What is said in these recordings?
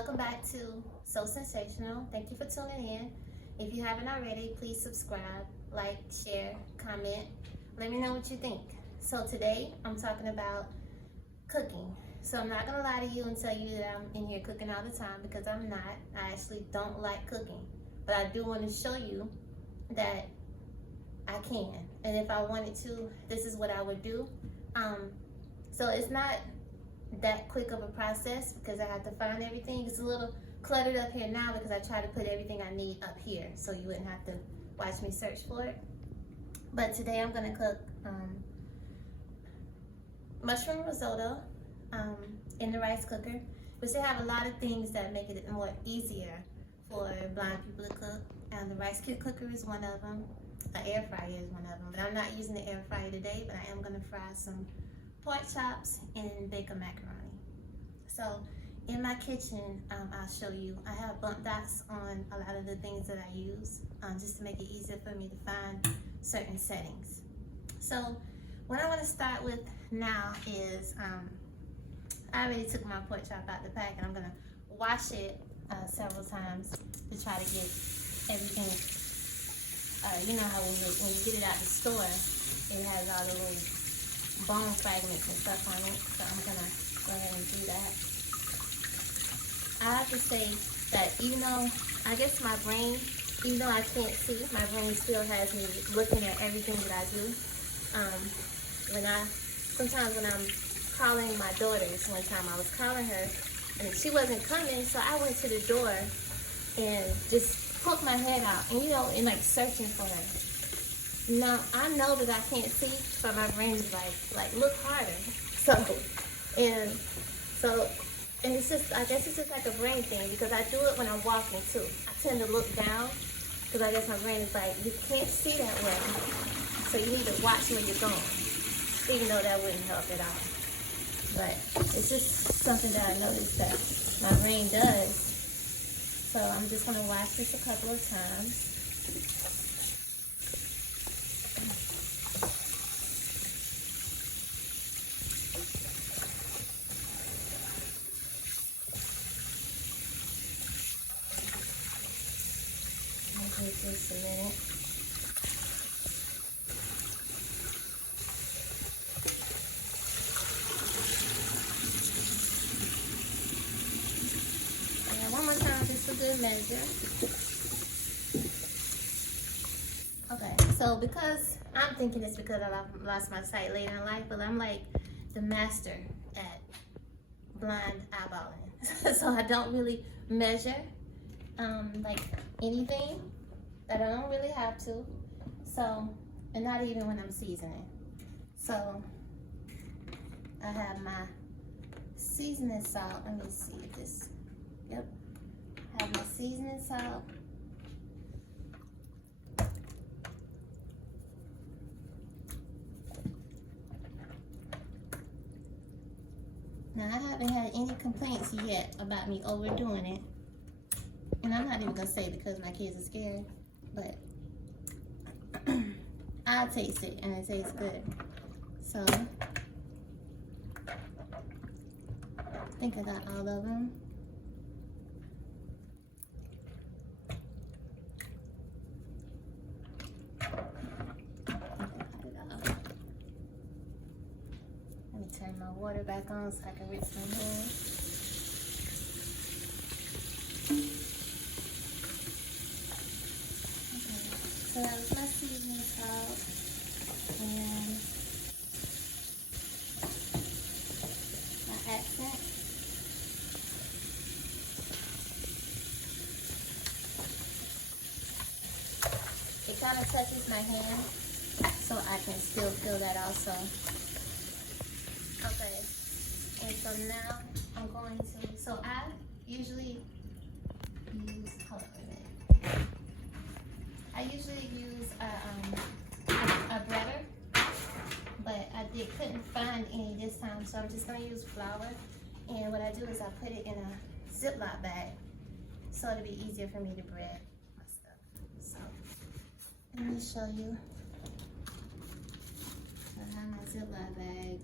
Welcome back to So Sensational. Thank you for tuning in. If you haven't already, please subscribe, like, share, comment. Let me know what you think. So today I'm talking about cooking. So I'm not gonna lie to you and tell you that I'm in here cooking all the time, because I'm not. I actually don't like cooking, but I do want to show you that I can, and if I wanted to, this is what I would do. So it's not that quick of a process because I have to find everything. It's a little cluttered up here now because I try to put everything I need up here so you wouldn't have to watch me search for it. But today I'm gonna cook mushroom risotto in the rice cooker, which they have a lot of things that make it more easier for blind people to cook. The rice cooker is one of them. An air fryer is one of them, but I'm not using the air fryer today, but I am gonna fry some pork chops and bake a macaroni. So in my kitchen, I'll show you, I have bump dots on a lot of the things that I use, just to make it easier for me to find certain settings. So what I want to start with now is, I already took my pork chop out the pack and I'm gonna wash it several times to try to get everything. You know how when you get it out the store, it has all the little bone fragments and stuff on it. So I'm gonna go ahead and do that. I have to say that even though, I guess my brain, even though I can't see, my brain still has me looking at everything that I do. Sometimes when I'm calling my daughters, one time I was calling her and she wasn't coming, so I went to the door and just poked my head out, and and like searching for her. Now I know that I can't see, but my brain is like look harder. And it's just, I guess it's just like a brain thing, because I do it when I'm walking too. I tend to look down because I guess my brain is like, you can't see that way, so you need to watch where you're going, even though that wouldn't help at all. But it's just something that I noticed that my brain does. So I'm just gonna wash this a couple of times. I'll give this a minute. And one more time, just a good measure. Okay, so because I'm thinking it's because I lost my sight later in life, but I'm like the master at blind eyeballing. So I don't really measure like anything that I don't really have to. So, and not even when I'm seasoning. So I have my seasoning salt. Let me see if this, yep. I have my seasoning salt. Now, I haven't had any complaints yet about me overdoing it. And I'm not even gonna say because my kids are scared, but I'll taste it and it tastes good. So, I think I got all of them. Turn my water back on so I can rinse my hands. Okay, so that was my seasoning salt and my accent. It kind of touches my hand, so I can still feel that also. Okay, and so now I'm going to, so I usually use, hold on a minute. I usually use a breader, but I couldn't find any this time, so I'm just gonna use flour. And what I do is I put it in a Ziploc bag, so it'll be easier for me to bread my stuff. So, let me show you. I have my Ziploc bag.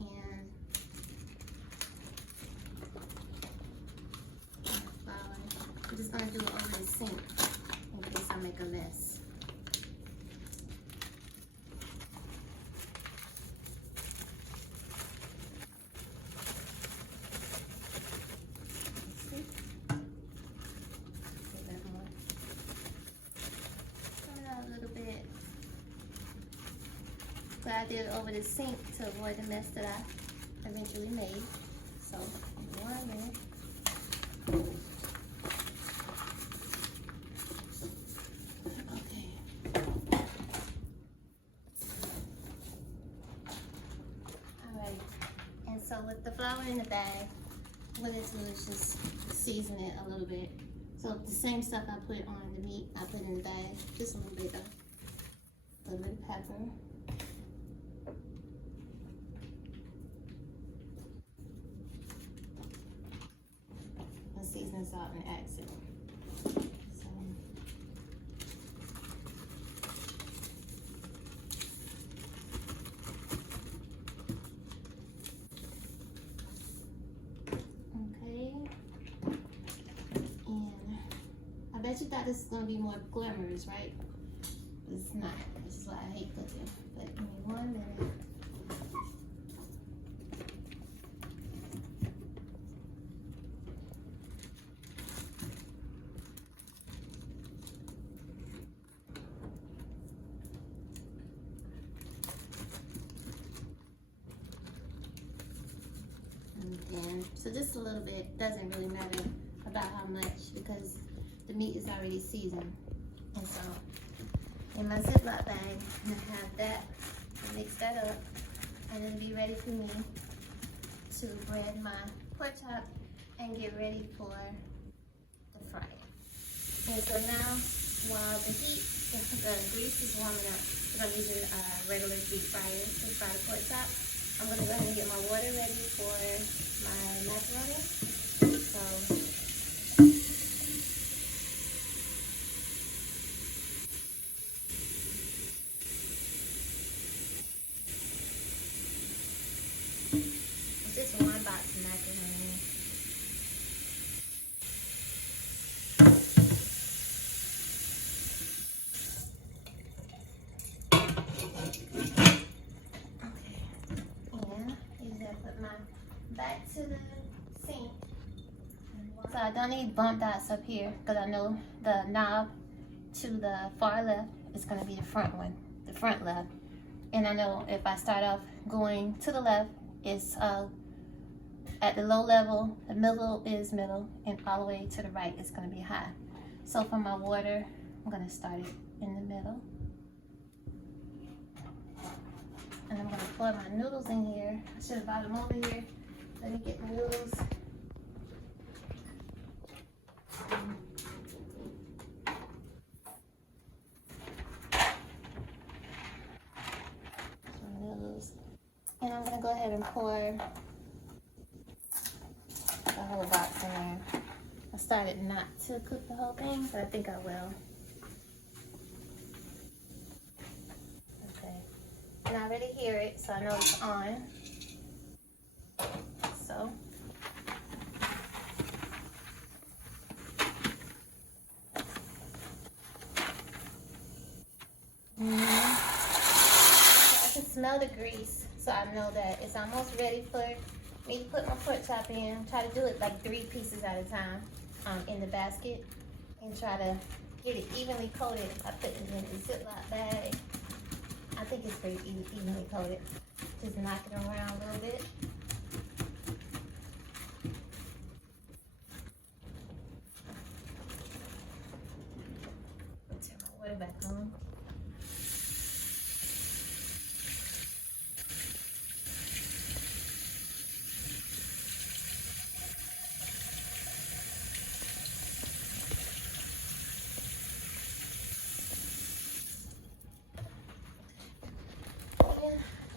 And I'm just gonna do it over the sink in case I make a mess. But I did it over the sink to avoid the mess that I eventually made. So, 1 minute. Okay. Alright. And so with the flour in the bag, what I do is just season it a little bit. So the same stuff I put on the meat, I put in the bag. Just a little bit of pepper. Seasoning salt and accent. So, okay. And I bet you thought this is gonna be more glamorous, right? It's not. This is why I hate cooking. But give me 1 minute. So just a little bit, doesn't really matter about how much because the meat is already seasoned. And so in my Ziploc bag, I'm gonna have that, mix that up, and it'll be ready for me to bread my pork chop and get ready for the fry. And so now, while the grease is warming up, I'm gonna use a regular deep fryer to fry the pork chop. I'm gonna go ahead and get my water ready for my macaroni. So it's just 1 box of macaroni. Back to the sink. So I don't need bump dots up here because I know the knob to the far left is going to be the front one, the front left. And I know if I start off going to the left, it's at the low level, the middle is middle, and all the way to the right is going to be high. So for my water, I'm going to start it in the middle. And I'm going to pour my noodles in here. I should have brought them over here. Let me get the noodles. And I'm going to go ahead and pour the whole box in there. I started not to cook the whole thing, but I think I will. Okay. And I already hear it, so I know it's on. So. I can smell the grease, so I know that it's almost ready for me to put my pork chop in. Try to do it like 3 pieces at a time in the basket and try to get it evenly coated. I put it in the Ziploc bag. I think it's pretty evenly coated. Just knock it around a little bit. Turn my water back on.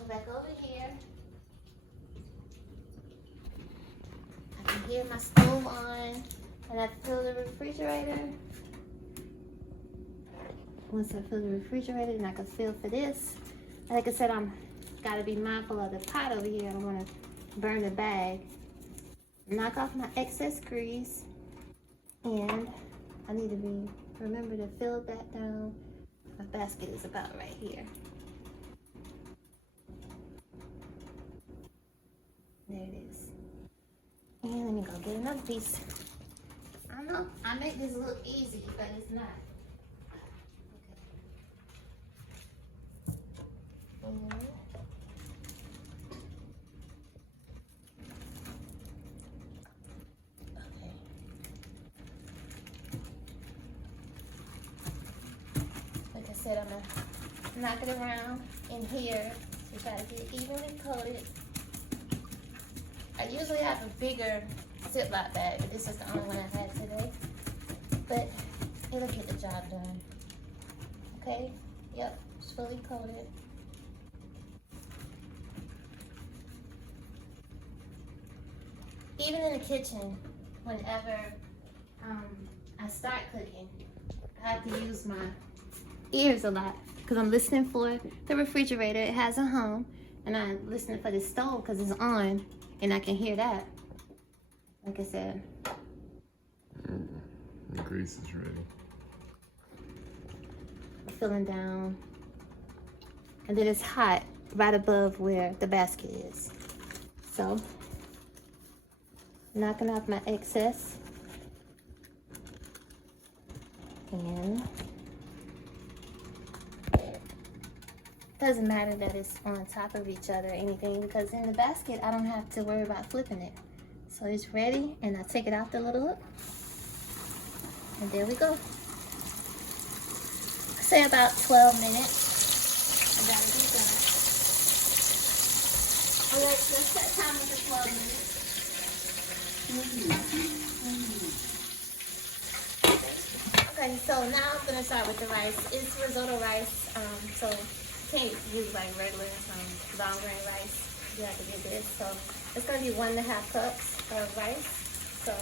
Back over here. I can hear my stove on, and I fill the refrigerator. Once I fill the refrigerator, then I can fill for this. Like I said, I'm gotta be mindful of the pot over here. I don't want to burn the bag. Knock off my excess grease. And I need to remember to fill that down. My basket is about right here. There it is. And let me go get another piece. I know I make this look easy, but it's not. Okay. Okay. Like I said, I'm gonna knock it around in here to try to get it evenly coated. I usually have a bigger Ziploc bag, but this is the only one I've had today. But it'll get the job done. Okay? Yep, it's fully coated. Even in the kitchen, whenever I start cooking, I have to use my ears a lot because I'm listening for the refrigerator. It has a hum, and I'm listening for the stove because it's on, and I can hear that. Like I said. The grease is ready. Filling down, and then it's hot right above where the basket is. So, knocking off my excess, and doesn't matter that it's on top of each other or anything, because in the basket I don't have to worry about flipping it. So it's ready, and I take it out the little hook, and there we go. Say about 12 minutes. I gotta be done. Let's set timer for 12 minutes. Okay, so now I'm gonna start with the rice. It's risotto rice, so you can't use like regular long grain rice. You have to get this. So it's gonna be 1.5 cups of rice. So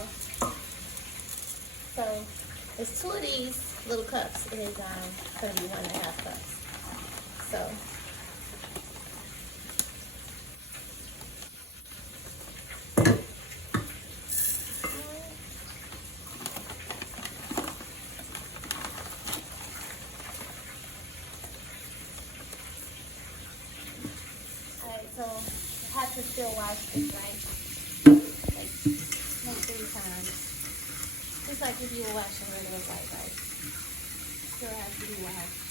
it's 2 of these little cups. It is gonna be 1.5 cups. So so I have to still wash this rice like 3 times. Just like if you were washing regular white rice. Still has to be washed.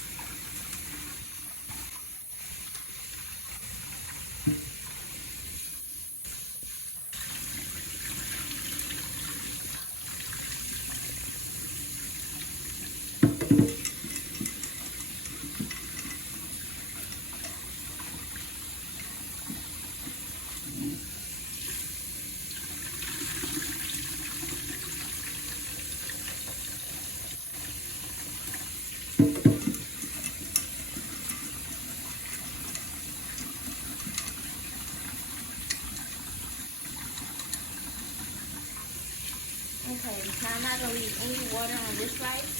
Okay, now I'm not going to leave any water on this rice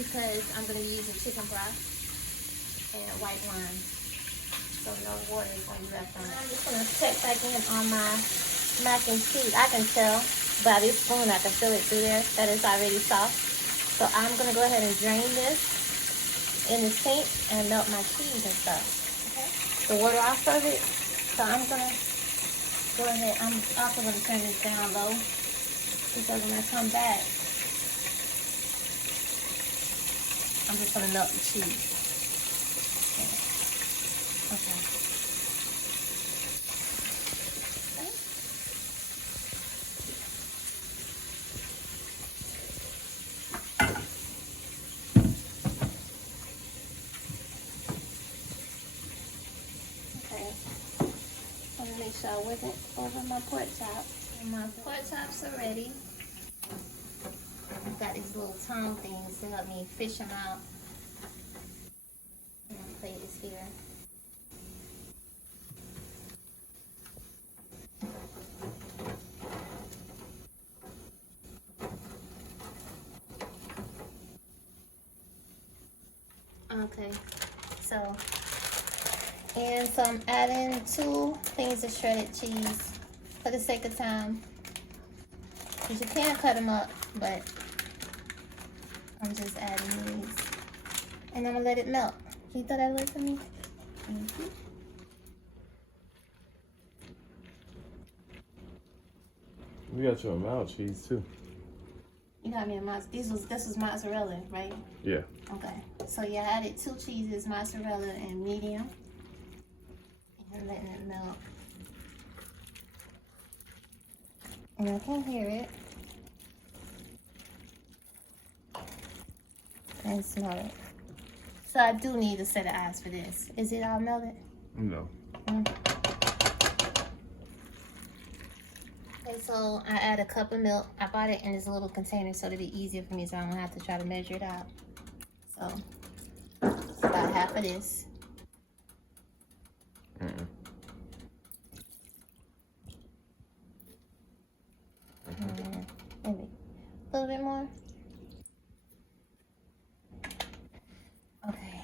because I'm going to use a chicken broth and white wine. So no water is going to be left on it. I'm just going to check back in on my mac and cheese. I can tell by this spoon, I can feel it through there that it's already soft. So I'm going to go ahead and drain this in the sink and melt my cheese and stuff. Okay? The water off of it. So I'm going to go ahead. I'm also going to turn this down low. Because when I come back, I'm just going to melt the cheese. Okay. Okay. I want to make sure I wasn't over my pork chop. My pork chops are ready. I've got these little tongue things to help me fish them out. And my plate is here. Okay, so I'm adding 2 things of shredded cheese for the sake of time. Because you can cut them up, but I'm just adding these. And I'm gonna let it melt. Can you throw that away for me? Mm-hmm. We got you a mild cheese too. You got me a mozzarella. This was mozzarella, right? Yeah. Okay. So yeah, I added 2 cheeses, mozzarella and medium. And letting it melt. And I can hear it. And smell it. So I do need a set of eyes for this. Is it all melted? No. Okay, so I add a cup of milk. I bought it in this little container so it'll be easier for me, so I don't have to try to measure it out. So about half of this. Maybe a little bit more. Okay.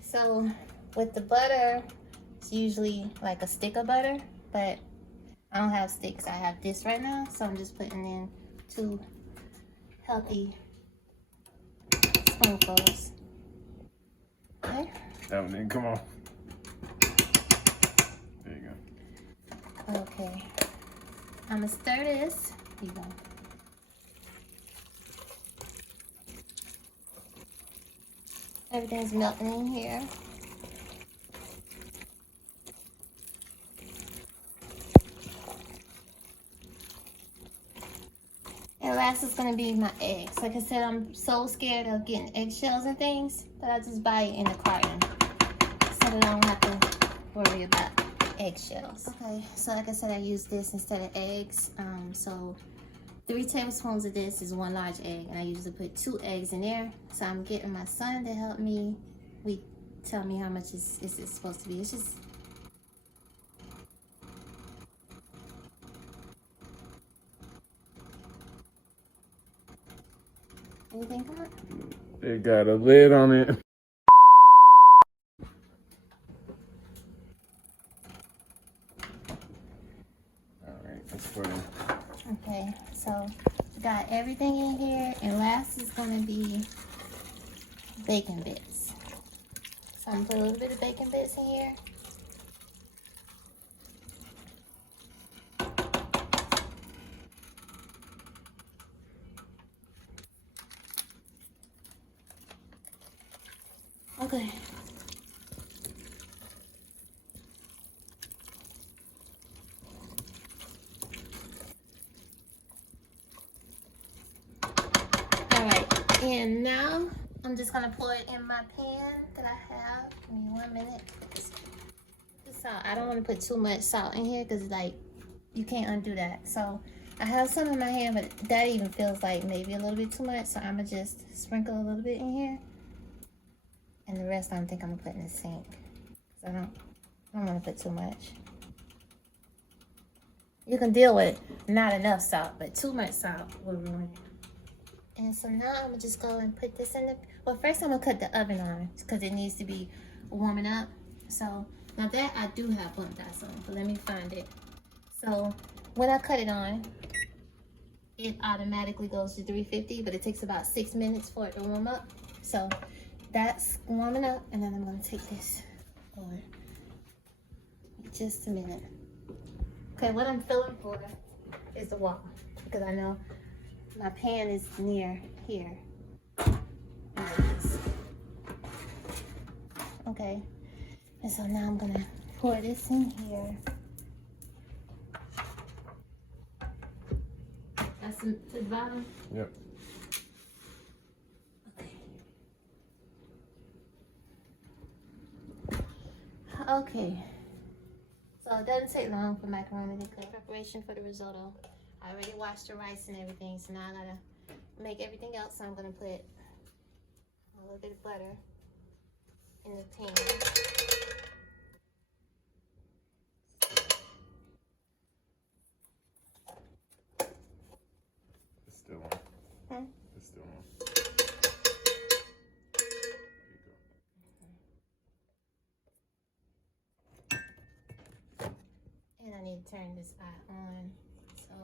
So with the butter, it's usually like a stick of butter, but I don't have sticks. I have this right now, so I'm just putting in 2 healthy spoonfuls. Okay. That one didn't come off. There you go. Okay. I'm gonna stir this. Here you go. Everything's melting in here. And last is gonna be my eggs. Like I said, I'm so scared of getting eggshells and things that I just buy it in a carton so that I don't have to worry about eggshells. Okay, so like I said, I use this instead of eggs. So 3 tablespoons of this is 1 large egg, and I usually put 2 eggs in there. So I'm getting my son to help me. Tell me how much is supposed to be. It's just anything come up? It got a lid on it. Alright, let's put it. Okay, so got everything in here, and last is gonna be bacon bits. So I'm gonna put a little bit of bacon bits in here. Okay. Alright, and now I'm just gonna pour it in my pan that I have. Give me 1 minute. Put this salt. I don't want to put too much salt in here because like you can't undo that. So I have some in my hand, but that even feels like maybe a little bit too much. So I'm gonna just sprinkle a little bit in here. And the rest I don't think I'm gonna put in the sink. Cause I don't want to put too much. You can deal with not enough salt, but too much salt will ruin it. And so now I'm gonna just go and put this in the, well first I'm gonna cut the oven on because it needs to be warming up. So now that I do have bump dots on, but let me find it. So when I cut it on, it automatically goes to 350, but it takes about 6 minutes for it to warm up. So that's warming up, and then I'm gonna take this over. Just a minute. Okay, what I'm filling for is the wall, because I know my pan is near here. Okay, and so now I'm gonna pour this in here. That's to the bottom? Yep. Okay, so it doesn't take long for macaroni to cook. Preparation for the risotto. I already washed the rice and everything, so now I gotta make everything else. So I'm gonna put a little bit of butter in the pan. It's still on. Hmm? It's still on. And I need to turn this eye on. So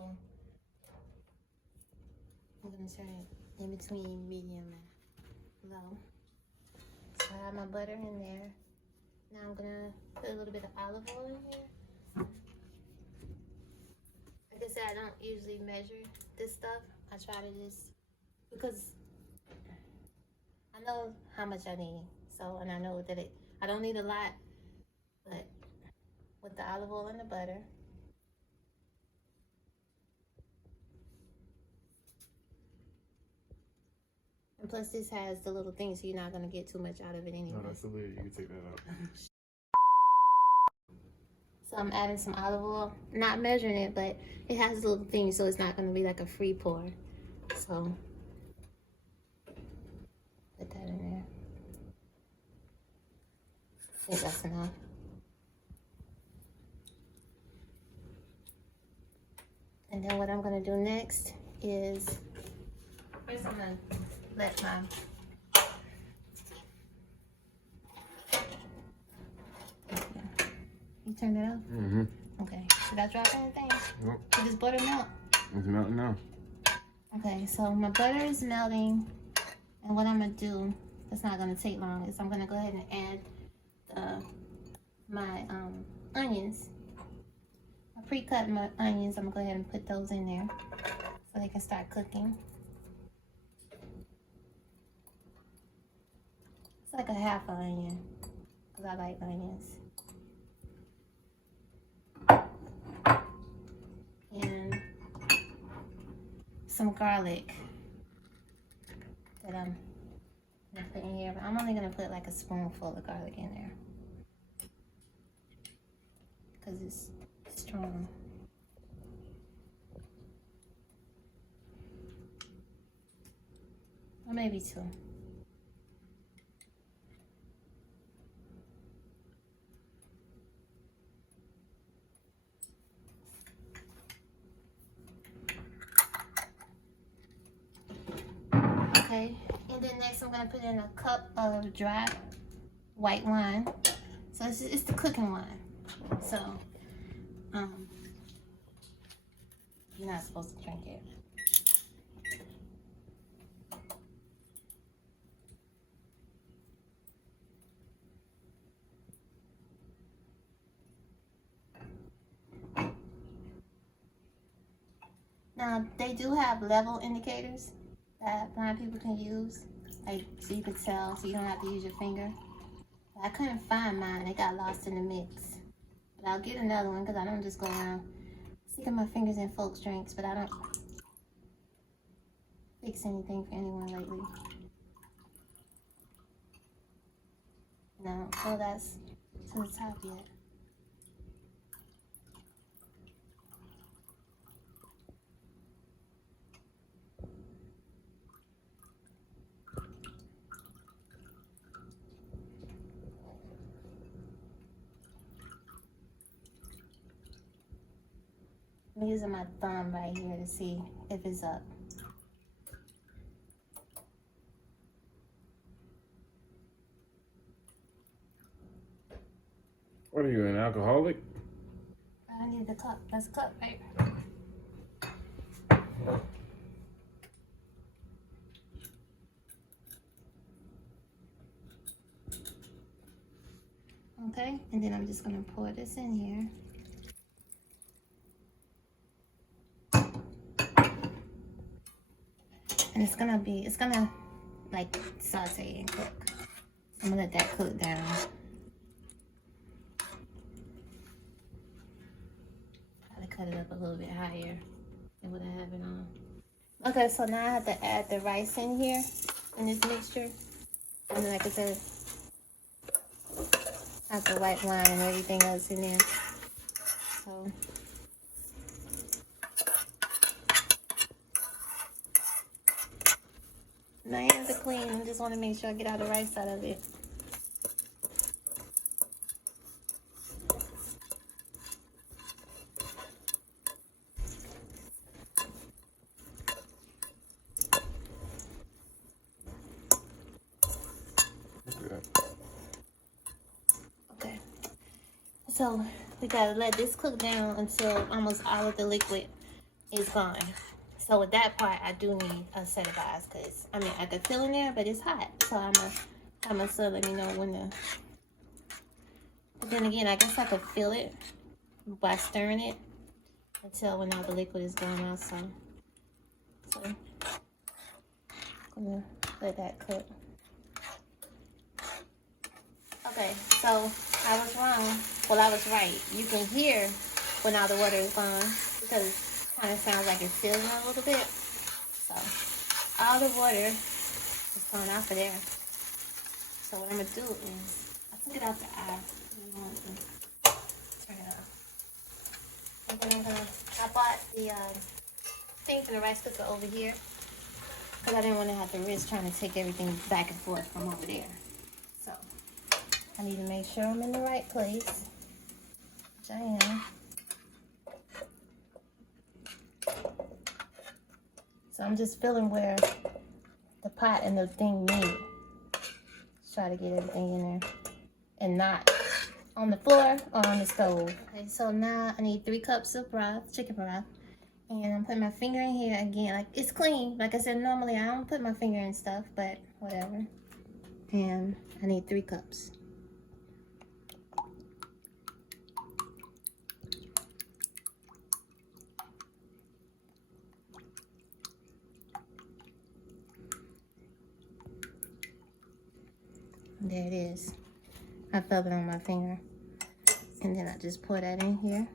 I'm gonna turn it in between medium and low. So I have my butter in there. Now I'm gonna put a little bit of olive oil in here. Like I said, I don't usually measure this stuff. I try to just, because I know how much I need. So, and I know that I don't need a lot, but with the olive oil and the butter. And plus this has the little thing, so you're not gonna get too much out of it anyway. No, that's the lid. You can take that out. So I'm adding some olive oil, not measuring it, but it has a little thing, so it's not gonna be like a free pour. So put that in there. I think that's enough. And then what I'm gonna do next is, first I'm gonna let my, you turned it off? Mm-hmm. Okay. Did I drop anything? Nope. Did this butter melt? It's melting now. Okay, so my butter is melting, and what I'm gonna do, it's not gonna take long, is I'm gonna go ahead and add my onions. I pre-cut my onions. I'm gonna go ahead and put those in there so they can start cooking. It's like a half an onion, because I like onions. And some garlic that I'm gonna put in here, but I'm only gonna put like a spoonful of garlic in there because it's strong. Or maybe two. Okay, and then next I'm gonna put in a cup of dry white wine. So it's the cooking wine. So, you're not supposed to drink it. Now, they do have level indicators that blind people can use, like so you can tell, so you don't have to use your finger. But I couldn't find mine; it got lost in the mix. But I'll get another one because I don't just go around sticking my fingers in folks' drinks. But I don't fix anything for anyone lately. No, oh, that's to the top yet. I'm using my thumb right here to see if it's up. What are you, an alcoholic? I need the cup. That's a cup, right? Okay, and then I'm just gonna pour this in here. And it's gonna like saute and cook. I'm gonna let that cook down. Probably cut it up a little bit higher than what I have it on. Okay, so now I have to add the rice in here, in this mixture. And like I said, I have the white wine and everything else in there. So my hands are clean. I just want to make sure I get all the rice out of it. Okay. So we gotta let this cook down until almost all of the liquid is gone. So So with that part, I do need a set of eyes because, I mean, I could feel in there, but it's hot. So I'm going to have my son let me know when to. But then again, I guess I could feel it by stirring it until when all the liquid is going out. So I'm going to let that cook. Okay, so I was wrong. Well, I was right. You can hear when all the water is gone because it kind of sounds like it's sizzling a little bit. So all the water is gone off of there. So what I'm going to do is, I took it out the eye. I'm going to turn it off. And then I bought the thing for the rice cooker over here because I didn't want to have to risk trying to take everything back and forth from over there. So I need to make sure I'm in the right place, which I am. So I'm just feeling where the pot and the thing meet. Try to get everything in there and not on the floor or on the stove. Okay, so now I need 3 cups of broth, chicken broth. And I'm putting my finger in here again. Like, it's clean. Like I said, normally I don't put my finger in stuff, but whatever. And I need 3 cups. There it is. I felt it on my finger. And then I just pour that in here.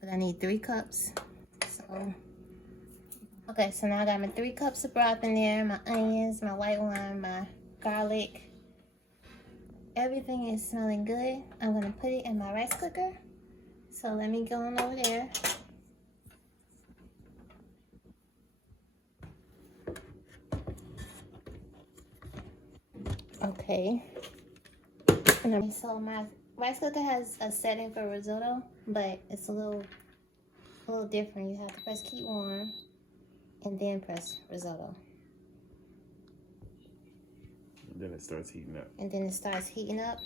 But I need 3 cups. So, okay, so now I got my 3 cups of broth in there, my onions, my white wine, my garlic. Everything is smelling good. I'm gonna put it in my rice cooker. So let me go on over there. Okay. So my rice cooker has a setting for risotto, but it's a little different. You have to press keep warm and then press risotto. And then it starts heating up. And then it starts heating up.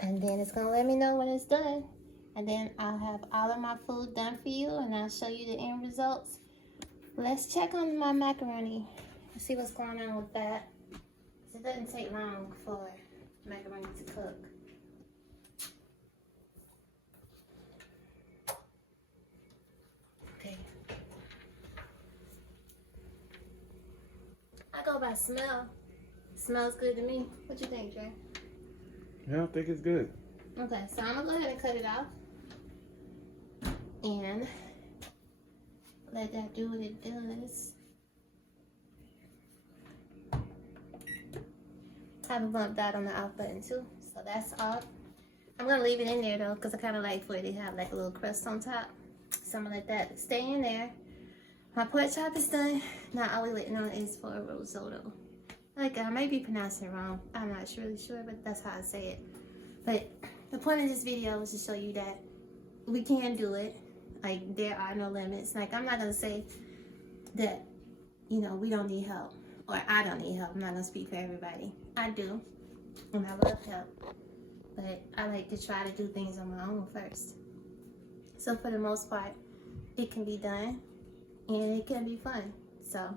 And then it's gonna let me know when it's done. And then I'll have all of my food done for you and I'll show you the end results. Let's check on my macaroni. Let's see what's going on with that. It doesn't take long for macaroni to cook. Okay. I go by smell. It smells good to me. What you think, Trey? Yeah, I think it's good. Okay, so I'm gonna go ahead and cut it off. And let that do what it does. I have a bump dot on the off button too, so that's off. I'm gonna leave it in there though, because I kind of like for it to have like a little crust on top. So I'm gonna let that stay in there. My pork chop is done. Now all we're waiting on is for a risotto. Like I may be pronouncing it wrong. I'm not really sure, but that's how I say it. But the point of this video was to show you that we can do it. Like there are no limits. Like I'm not gonna say that, you know, we don't need help. Or I don't need help. I'm not going to speak for everybody. I do. And I love help. But I like to try to do things on my own first. So for the most part, it can be done. And it can be fun. So,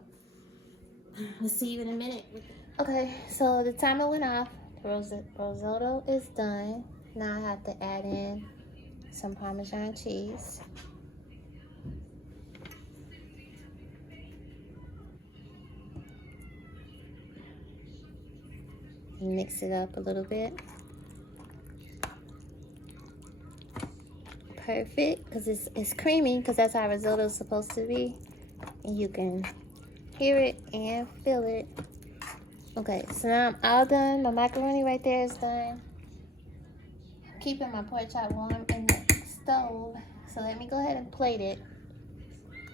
we'll see you in a minute. Okay, so the timer went off. Risotto is done. Now I have to add in some Parmesan cheese. Mix it up a little bit. Perfect, because it's creamy, because that's how risotto is supposed to be. And you can hear it and feel it. Okay, so now I'm all done. My macaroni right there is done. I'm keeping my pork chop warm in the stove. So let me go ahead and plate it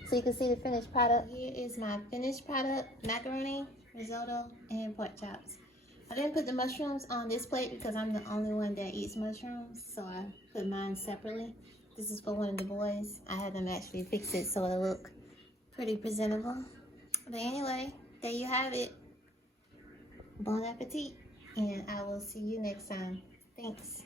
so you can see the finished product. Here is my finished product: macaroni, risotto, and pork chops. I didn't put the mushrooms on this plate because I'm the only one that eats mushrooms, so I put mine separately. This is for one of the boys. I had them actually fix it so it'll look pretty presentable. But anyway, there you have it. Bon appetit, and I will see you next time. Thanks.